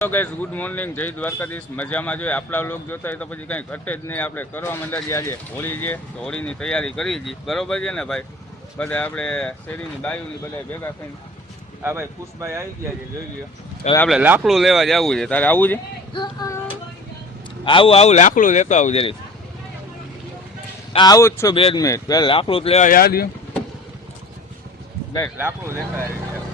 Hello guys, good morning, જય દ્વારકાધીશ. મજામાં જોઈએ. આપણા લોક જોતા હોય તો પછી કંઈ ઘટે જ નહીં. આપણે કરવા માંડ્યા છીએ. આજે હોળી છે તો હોળીની તૈયારી કરી છે, બરોબર છે ને ભાઈ. બધા આપણે શેરીની બાયુની બધા ભેગા થઈને આ ભાઈ ખુશભાઈ આવી ગયા છે, જોઈ લ્યો. હવે આપણે લાકડું લેવા જવું છે. તારે આવવું છે? આવું લાકડું લેતો આવું જરી. આવું જ છો 2 મિનિટ પહેલાં લાકડું લેવા યાદ દઉં ગાઈસ. લાકડું લેતા આવી બરોબર.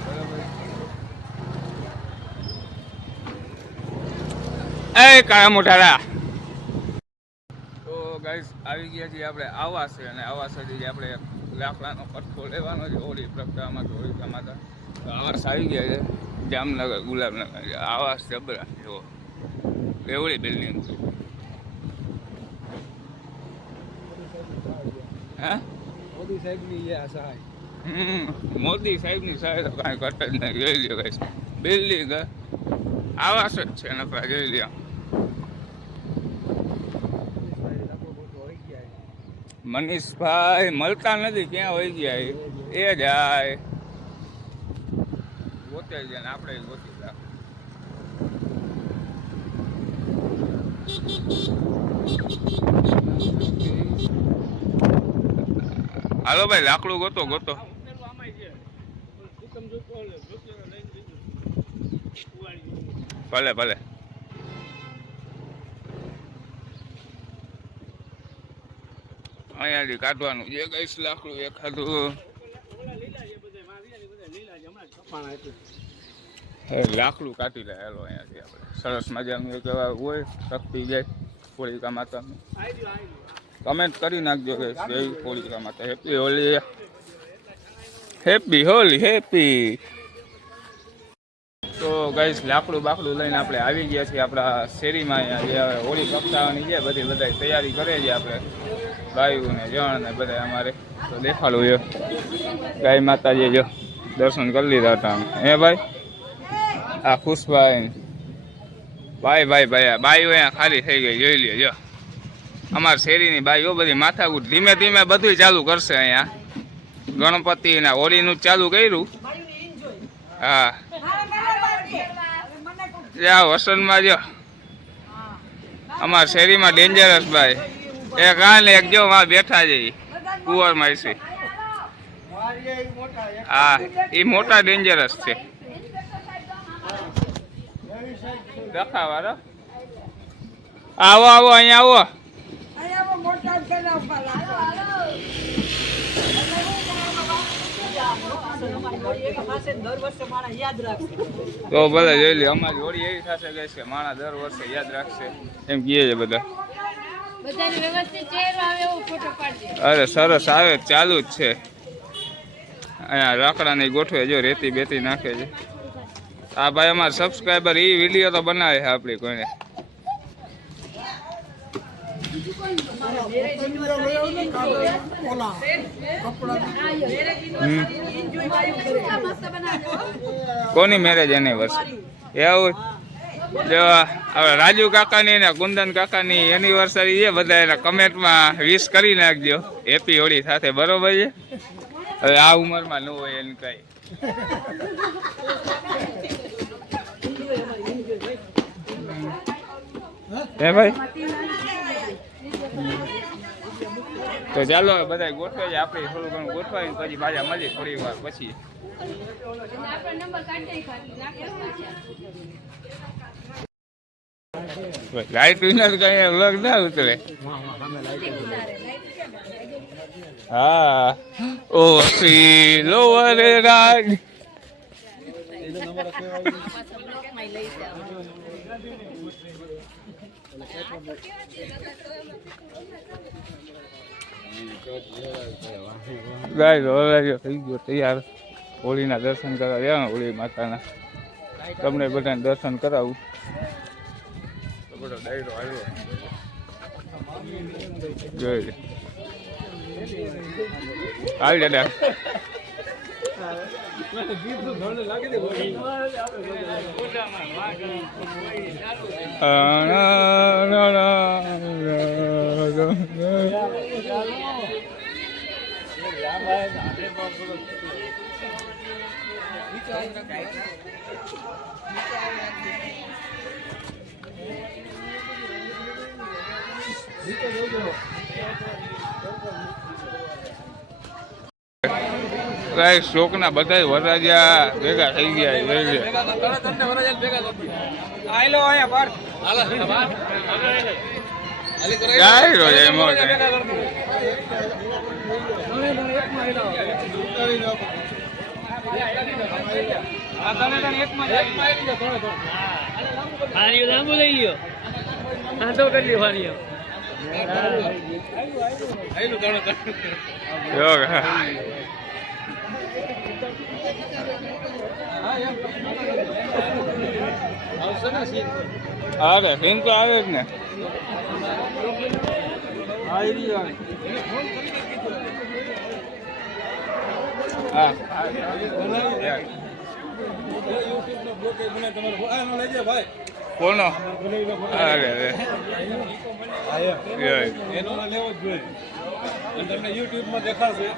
એ કાળા મોટાડા. તો ગાઈસ આવી ગયા છીએ આપણે આવાસ છે, અને આવાસથી આપણે લાકડાનો કટકો લેવાનો છે હોળી પ્રગટાવવામાં. હોળી માતા આવાસ આવી ગયા છે, જામનગર ગુલાબનગર આવાસ જબરા. જો એવડી બિલ્ડિંગ. હે મોદી સાહેબની સહાય તો કાંઈ ઘટે જ નહીં. જોઈ લ્યો ગાઈસ, બિલ્ડિંગ આવાસ જ છે નકરા. જોઈ લ્યો. મનીષભાઈ મળતા નથી, ક્યાં હોય ગયા એ જાય ગોતે છે ને આપણે ગોતી જા. હાલો ભાઈ, લાકડું ગોતો ગોતો. ભલે ભલે. અહીંયાથી કાઢવાનું જે કઈશ લાકડું એખાદું લાકડું કાઢી લે. હેલો અહીંયાથી આપણે સરસ મજાનું એક એવા હોય શક્તિ જાય હોળિકા માતાનું. કમેન્ટ કરી નાખજો કે જય હોળિકા માતા, happy Holi, happy Holi, happy. તો ગાઈસ લાકડું બાકડું લઈને આપણે આવી ગયા છીએ આપણા શેરીમાં. અહીંયા જે હોળી પ્રગટાવવાની છે બધી બધા તૈયારી કરે છે આપણે ગાયું ને જણ ને બધા અમારે. તો દેખાડું જો ગાય માતાજી જો દર્શન કરી લીધા હતા હે ભાઈ. આ ખુશભાઈ ભાઈ ભાઈ ભાઈ બાઈઓ અહીંયા ખાલી થઈ ગઈ, જોઈ લ્યો. જો અમારા શેરીની બાઈઓ બધી માથાકૂટ ધીમે ધીમે બધું ચાલુ કરશે. અહીંયા ગણપતિ ના હોળીનું ચાલુ કર્યું. હા જા વસંતમાં જો અમારા શેરીમાં ડેન્જરસ ભાઈ એક આ ને એક જો માં બેઠા છે કુંવરમાં છે. હા એ મોટા ડેન્જરસ છે. દેખાવાળો આવો આવો અહીંયા આવો. તો ભલે જોઈ લે, અમારી હોળી એવી થશે ગઈ છે માણા દર વર્ષે યાદ રાખશે એમ કહે છે બધા. અરે સરસ આવે, ચાલુ જ છે. અહીંયા લાકડાની ગોઠવે જો રેતી બેતી નાખે છે. આ ભાઈ અમારા સબસ્ક્રાઈબર એ વિડીયો તો બનાવે છે આપણી કોઈને. કોની મેરેજ એનિવર્સરી એવું જો હવે રાજુ કાકાની ને કુંદન કાકાની એનિવર્સરી છે. બધા એના કમેન્ટમાં વિશ કરી નાખજો હેપી હોળી સાથે, બરોબર છે. હવે આ ઉંમરમાં ન હોય એને કઈ. હે ભાઈ તો ચાલો બધા ગોઠવાય છે. આપણે થોડું ઘણું ગોઠવાય પછી પાછા મળીએ થોડી વાર પછી. લાઈટ વિનર કઈ લગ ના ઉતરે. હા ઓ સી લોવર રાજ ગાય થઈ ગયો તૈયાર. હોળીના દર્શન કરવા ગયા હોળી માતાના. તમને બધાને દર્શન કરાવું. તો બધો ડાયરો આવ્યો જોઈ આવી દાદા. શોકના બધા વરરાજા ભેગા થઈ ગયા લાંબુ લઈ લ્યો તો કરી લ્યો અરે સીન તો આવે જ ને હા કોનો અરે એનો લેવો જ જોઈએ તમને યુટ્યુબમાં દેખાશે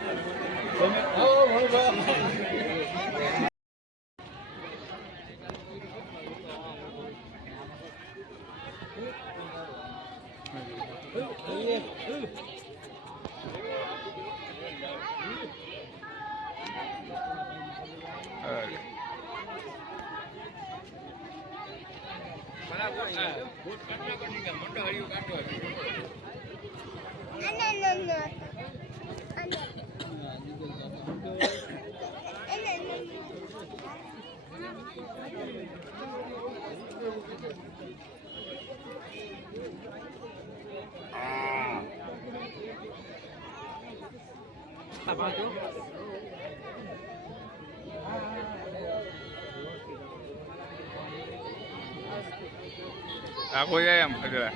આખો જાય એમ ખગડા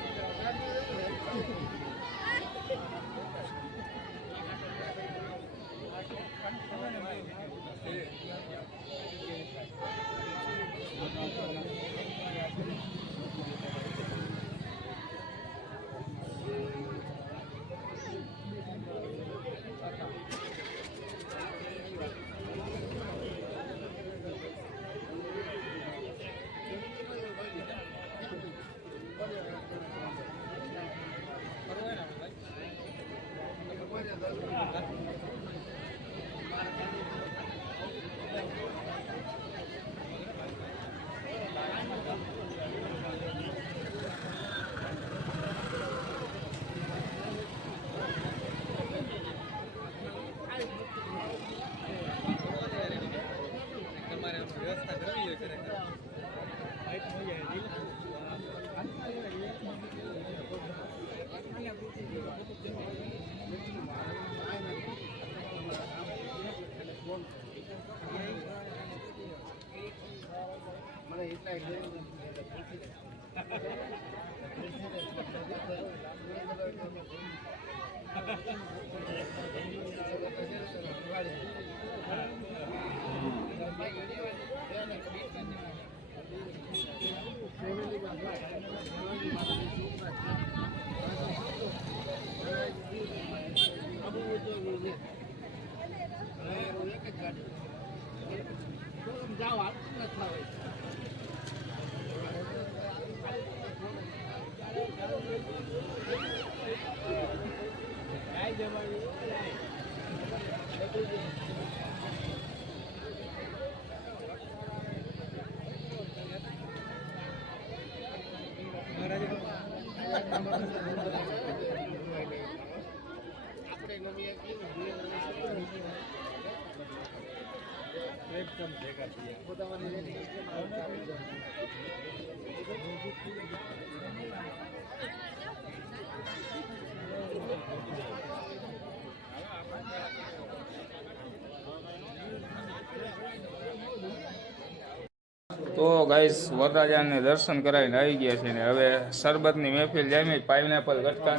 તો ગાઈસ વરરાજાને દર્શન કરાવીને આવી ગયા છે ને હવે શરબતની મહેફિલ જામી પાઇનેપલ ગટકા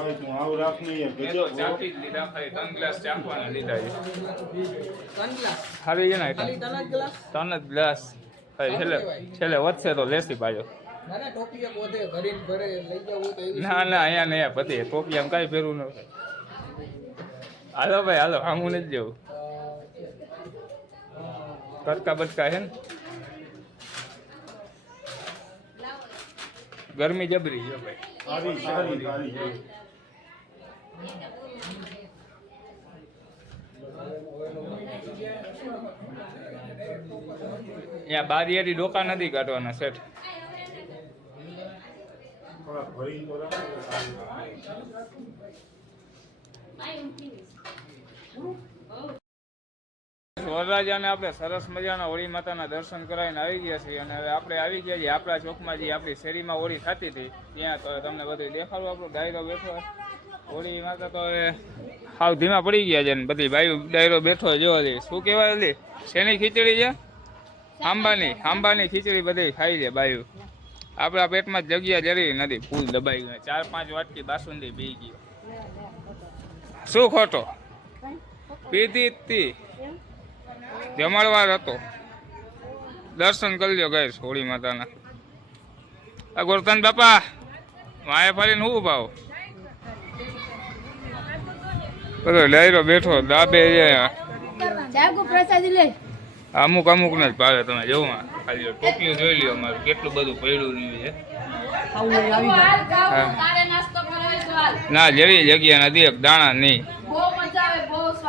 ચાખી જ લીધા ખાલી 3 ગ્લાસ ચાખવાના લીધા છે ખાલી છે ને ત્રણ જ ગ્લાસ છેલ્લે વધશે તો લેસી પાછો ના ના અહીંયા નહીં પતિ ટોપી આમ કાંઈ ફેરવું ન હાલો ભાઈ હાલો આમું નથી જવું કટકા બટકા છે ને ગરમી જબરી છે ભાઈ અહીંયા બારીયાથી ડોકા નથી કાઢવાના સેટ. વરરાજાને આપણે સરસ મજાના હોળી માતાના દર્શન કરાવીને આવી ગયા છીએ અને હવે આપણે આવી ગયા છીએ આપણા ચોકમાં જે આપણી શેરીમાં હોળી થતી હતી ત્યાં. તો તમને બધું દેખાડું. આપણો ડાયરો બેઠો હોળી માતા તો હવે હાવ ધીમા પડી ગયા છે ને બધી બાયું ડાયરો બેઠો જોવા દે. શું કહેવાય લે શેની ખીચડી છે? આંબાની ખીચડી બધી ખાઈ છે બાયું. આપણા પેટમાં જગ્યા જરી નથી, ફૂલ દબાઈ ગયું. 4-5 વાટકી બાસુંદી પી ગયો. શું ખોટો પીધી તી જમાડવાર હતો. દર્શન કરી લ્યો ગઈશ હોળી માતાના. આ ગોરધન બાપા વાય ફરીને શું ભાવ બધો ડાયરો બેઠો દાબે અમુક ને જ ભાવે. તમે જોવા ખાલી ટોપિયું જોઈ લ્યો મારું કેટલું બધું પડ્યું રહ્યું છે. ના જેવી જગ્યા નથી એક દાણા નહીં.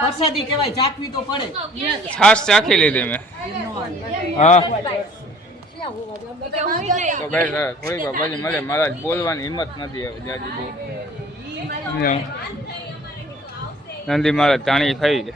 વરસાદી કહેવાય, ચાખવી તો પડે. છાશ ચાખી લીધી મેં. હા તો ગાઈસ થોડીક વાર પછી મળે. મારા બોલવાની હિંમત નથી હવે જાજી બહુ. નંદી મારા ચાણી ખાઈ છે.